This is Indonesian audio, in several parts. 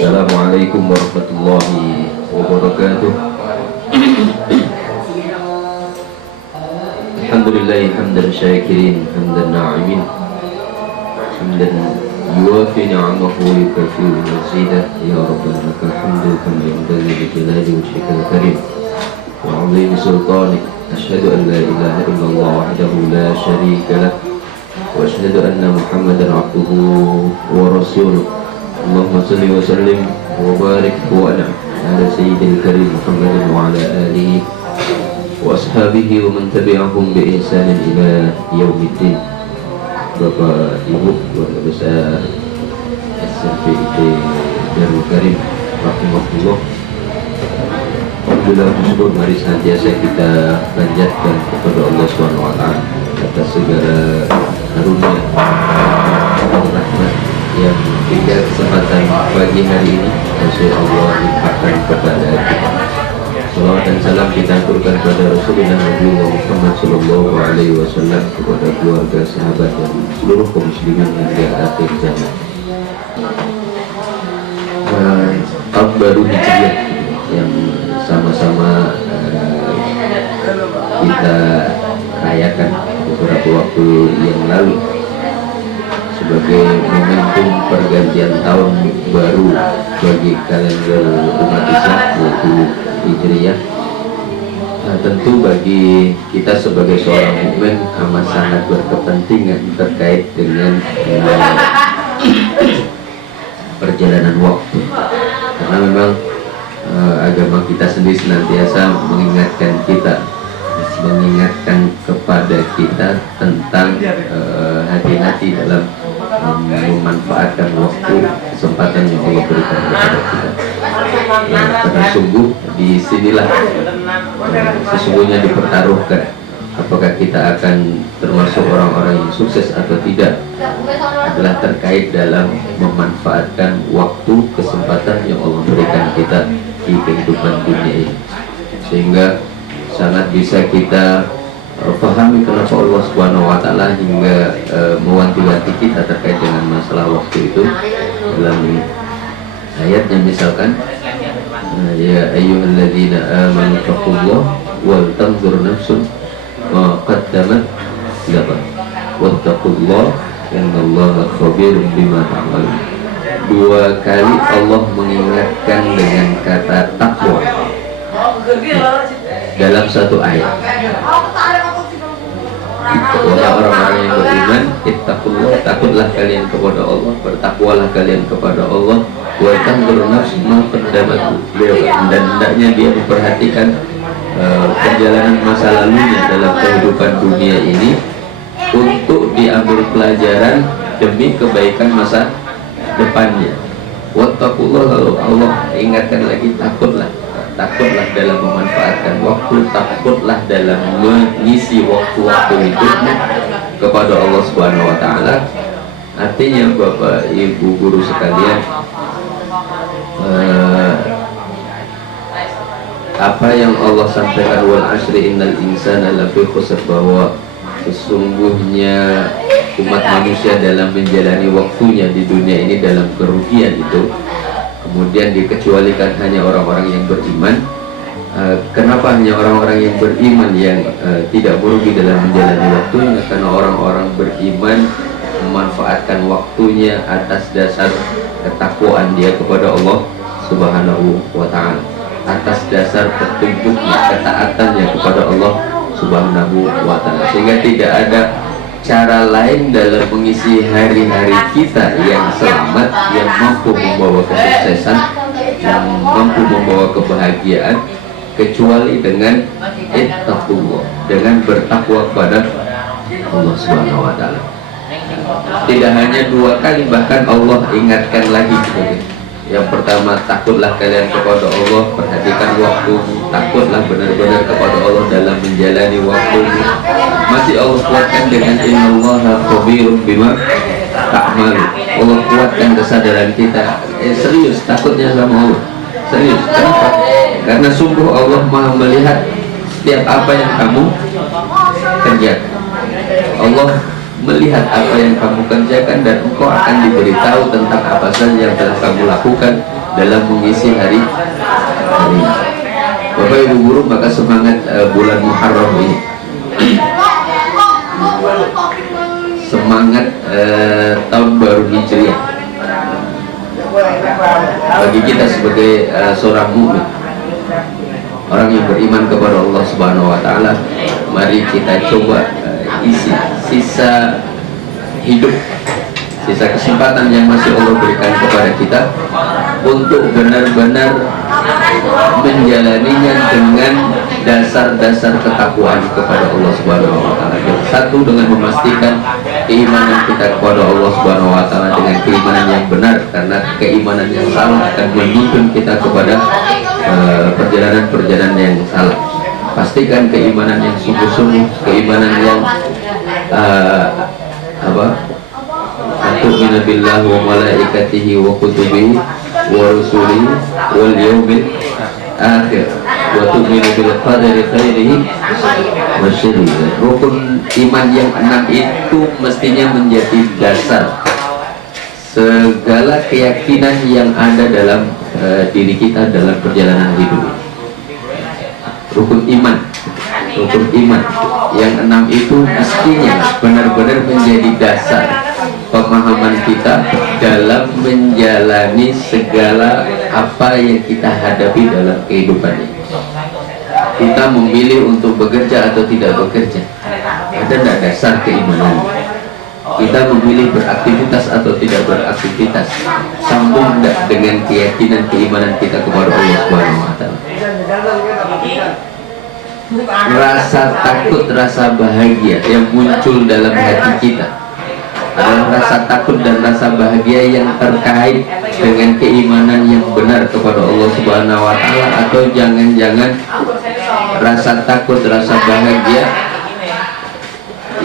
Assalamualaikum warahmatullahi wabarakatuh. Alhamdulillahi hamdan syakirin hamdan na'imin hamdan yuwafi ni'amahu wa yukafi'u mazidah. Ya Rabbana lakal hamdu kama yanbaghi li jalali wajhikal karim wa 'azimi sultanik. Asyhadu an la ilaha illallah wahdahu la syarika lah wa asyhadu anna Muhammadan 'abduhu wa rasuluh. Allahumma salli wa sallim wa barik wa an'am ala sayyidil karim Muhammadin wa ala alihi wa ashabihi wa man tabi'ahum bi ihsanin ila yaumiddin. Bapak Ibu keluarga besar SMPIT Darul Karim rahimahullah. Alhamdulillah tersebut mari senantiasa kita panjatkan kepada Allah SWT atas segala karunia dan rahmat yang hingga kesempatan pagi hari ini masih Allah limpahkan kepada kita. Salawat dan salam kita aturkan kepada Rasulullah Nabi Muhammad Sallallahu Alaihi Wasallam, kepada keluarga, sahabat dan seluruh kaum muslimin hingga akhir zaman. Tahun baru Hijriah yang sama-sama kita rayakan beberapa waktu yang lalu sebagai momentum pergantian tahun baru bagi kalender umat Islam yaitu Hijriah. Tentu bagi kita sebagai seorang mukmin amat sangat berkepentingan terkait dengan perjalanan waktu, karena memang agama kita sendiri senantiasa mengingatkan kepada kita tentang hati-hati dalam memanfaatkan waktu, kesempatan yang Allah berikan kepada kita. Karena sungguh di sinilah sesungguhnya dipertaruhkan apakah kita akan termasuk orang-orang yang sukses atau tidak, adalah terkait dalam memanfaatkan waktu, kesempatan yang Allah berikan kita di kehidupan dunia ini. Sehingga sangat bisa kita pahami kenapa Allah Subhanahu wa taala hingga mewanti-wanti kita terkait dengan masalah waktu itu dalam ayatnya, misalkan ya ayyuhalladzina amanu taqullaha wal tanzur nafsun ma qaddamat lighad wattaqullaha innallaha khabirum bima ta'malun. Dua kali Allah mengingatkan dengan kata takwa dalam satu ayat. Wahai orang-orang yang beriman, ittaqullah, takutlah kalian kepada Allah, bertakwalah kalian kepada Allah. Wa tanzur nafsun ma qaddamat lighad, dan hendaknya dia memperhatikan perjalanan masa lalunya dalam kehidupan dunia ini untuk diambil pelajaran demi kebaikan masa depannya. Wattaqullah, lalu Allah ingatkan lagi, takutlah dalam memanfaatkan waktu, takutlah dalam mengisi waktu-waktu hidupnya kepada Allah Subhanahu wa taala. Artinya Bapak Ibu guru sekalian, apa yang Allah sampaikan wal asri innal insana lafi khusr, bahwa sesungguhnya umat manusia dalam menjalani waktunya di dunia ini dalam kerugian itu, kemudian dikecualikan hanya orang-orang yang beriman. Kenapa hanya orang-orang yang beriman yang tidak merugi dalam menjalani waktunya? Karena orang-orang beriman memanfaatkan waktunya atas dasar ketakwaan dia kepada Allah Subhanahu wa ta'ala, atas dasar petunjuknya, ketaatannya kepada Allah Subhanahu wa ta'ala, sehingga tidak ada cara lain dalam mengisi hari-hari kita yang selamat, yang mampu membawa kesuksesan, yang mampu membawa kebahagiaan, kecuali dengan ittaqullah, dengan bertakwa kepada Allah Subhanahu wa ta'ala. Tidak hanya dua kali, bahkan Allah ingatkan lagi gitu. Yang pertama, takutlah kalian kepada Allah, perhatikan waktu, takutlah benar-benar kepada Allah dalam menjalani waktu. Masih Allah kuatkan dengan innallaha khabirum bima ta'malun. Allah kuatkan kesadaran kita, serius takutnya sama Allah, serius. Kenapa? Karena sungguh Allah Maha melihat setiap apa yang kamu kerjakan. Allah melihat apa yang kamu kerjakan, dan engkau akan diberitahu tentang apa saja yang telah kamu lakukan dalam mengisi hari. Bapak Ibu guru, maka semangat bulan Muharram ini, semangat tahun baru Hijriah bagi kita sebagai seorang mukmin, orang yang beriman kepada Allah Subhanahu wa taala. Mari kita coba isi sisa hidup, sisa kesempatan yang masih Allah berikan kepada kita untuk benar-benar menjalaninya dengan dasar-dasar ketakwaan kepada Allah Subhanahu wa taala. Yang satu, dengan memastikan keimanan kita kepada Allah Subhanahu wa taala dengan keimanan yang benar, karena keimanan yang salah akan menuntun kita kepada perjalanan-perjalanan yang salah. Pastikan keimanan yang sungguh-sungguh, keimanan yang atu'minu billahi wa malaikatihi wa kutubihi wa rusulihi wal yawmil akhir wa tu'minu bil qadari khairihi wa syarrihi. Rukun iman yang 6 itu mestinya menjadi dasar segala keyakinan yang ada dalam diri kita dalam perjalanan hidup. Rukun iman yang 6 itu mestinya benar-benar menjadi dasar pemahaman kita dalam menjalani segala apa yang kita hadapi dalam kehidupan ini. Kita memilih untuk bekerja atau tidak bekerja, ada tidak dasar keimanan? Kita memilih beraktivitas atau tidak beraktivitas, sambung tidak dengan keyakinan keimanan kita kepada Allah Subhanahu wa taala? Rasa takut, rasa bahagia yang muncul dalam hati kita adalah rasa takut dan rasa bahagia yang terkait dengan keimanan yang benar kepada Allah Subhanahu wa taala, atau jangan-jangan rasa takut, rasa bahagia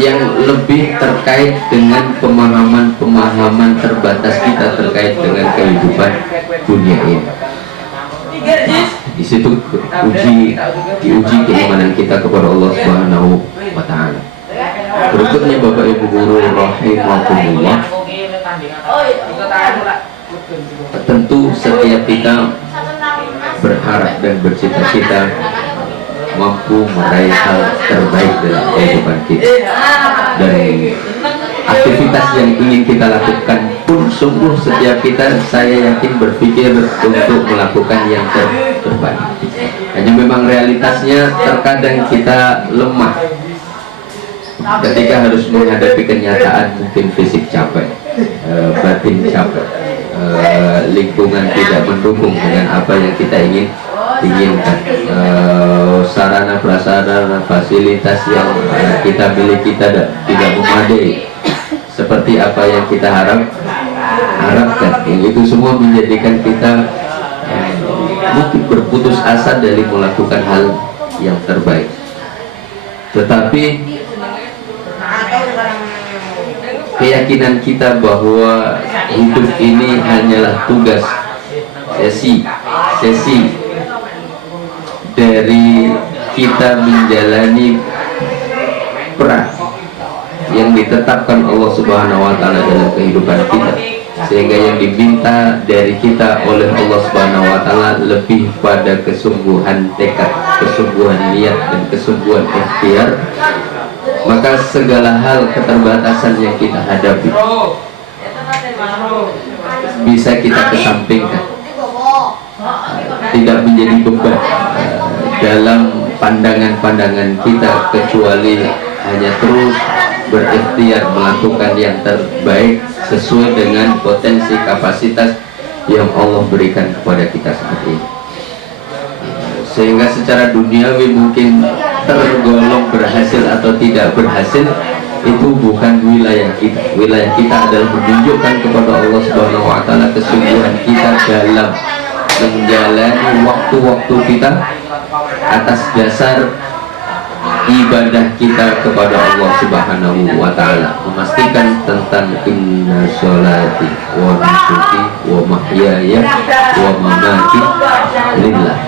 yang lebih terkait dengan pemahaman terbatas kita terkait dengan kehidupan dunia ini. Di situ diuji keimanan kita kepada Allah Subhanahu wa taala. Berikutnya Bapak Ibu guru rahimakumullah, tentu setiap kita berharap dan bercita-cita mampu meraih hal terbaik dalam kehidupan kita, dan aktivitas yang ingin kita lakukan pun sungguh setiap kita, saya yakin, berpikir untuk melakukan yang terbaik. Hanya memang realitasnya terkadang kita lemah ketika harus menghadapi kenyataan, mungkin fisik capek, batin capek, lingkungan tidak mendukung dengan apa yang kita inginkan, sarana prasarana fasilitas yang kita miliki tidak memadai seperti apa yang kita harapkan. Itu semua menjadikan kita mungkin berputus asa dari melakukan hal yang terbaik. Tetapi keyakinan kita bahwa hidup ini hanyalah tugas, sesi dari kita menjalani peran yang ditetapkan Allah Subhanahu wa taala dalam kehidupan kita, sehingga yang diminta dari kita oleh Allah Subhanahu wa taala lebih pada kesungguhan tekad, kesungguhan niat, dan kesungguhan ikhtiar. Maka segala hal keterbatasan yang kita hadapi bisa kita kesampingkan, tidak menjadi beban dalam pandangan-pandangan kita, kecuali hanya terus berikhtiar melakukan yang terbaik sesuai dengan potensi kapasitas yang Allah berikan kepada kita saat ini. Sehingga secara duniawi mungkin tergolong berhasil atau tidak berhasil, itu bukan wilayah kita. Wilayah kita adalah menunjukkan kepada Allah Subhanahu wa taala kesungguhan kita dalam menjalani waktu-waktu kita atas dasar ibadah kita kepada Allah Subhanahu wa taala, memastikan tentang inna sholati wa nusuki wa mahyaya wa mamati lillah.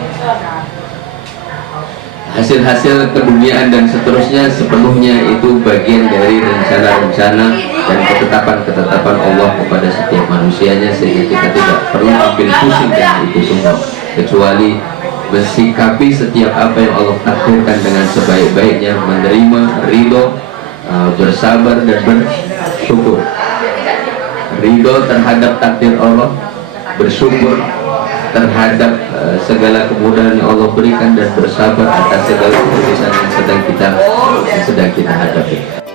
Hasil-hasil keduniaan dan seterusnya sepenuhnya itu bagian dari rencana-rencana dan ketetapan-ketetapan Allah kepada setiap manusianya, sehingga kita tidak perlu ambil pusing dengan itu semua, kecuali mensikapi setiap apa yang Allah takdirkan dengan sebaik-baiknya, menerima, ridho, bersabar dan bersyukur. Ridho terhadap takdir Allah, bersyukur terhadap segala kemudahan yang Allah berikan, dan bersabar atas segala kesulitan yang sedang kita hadapi.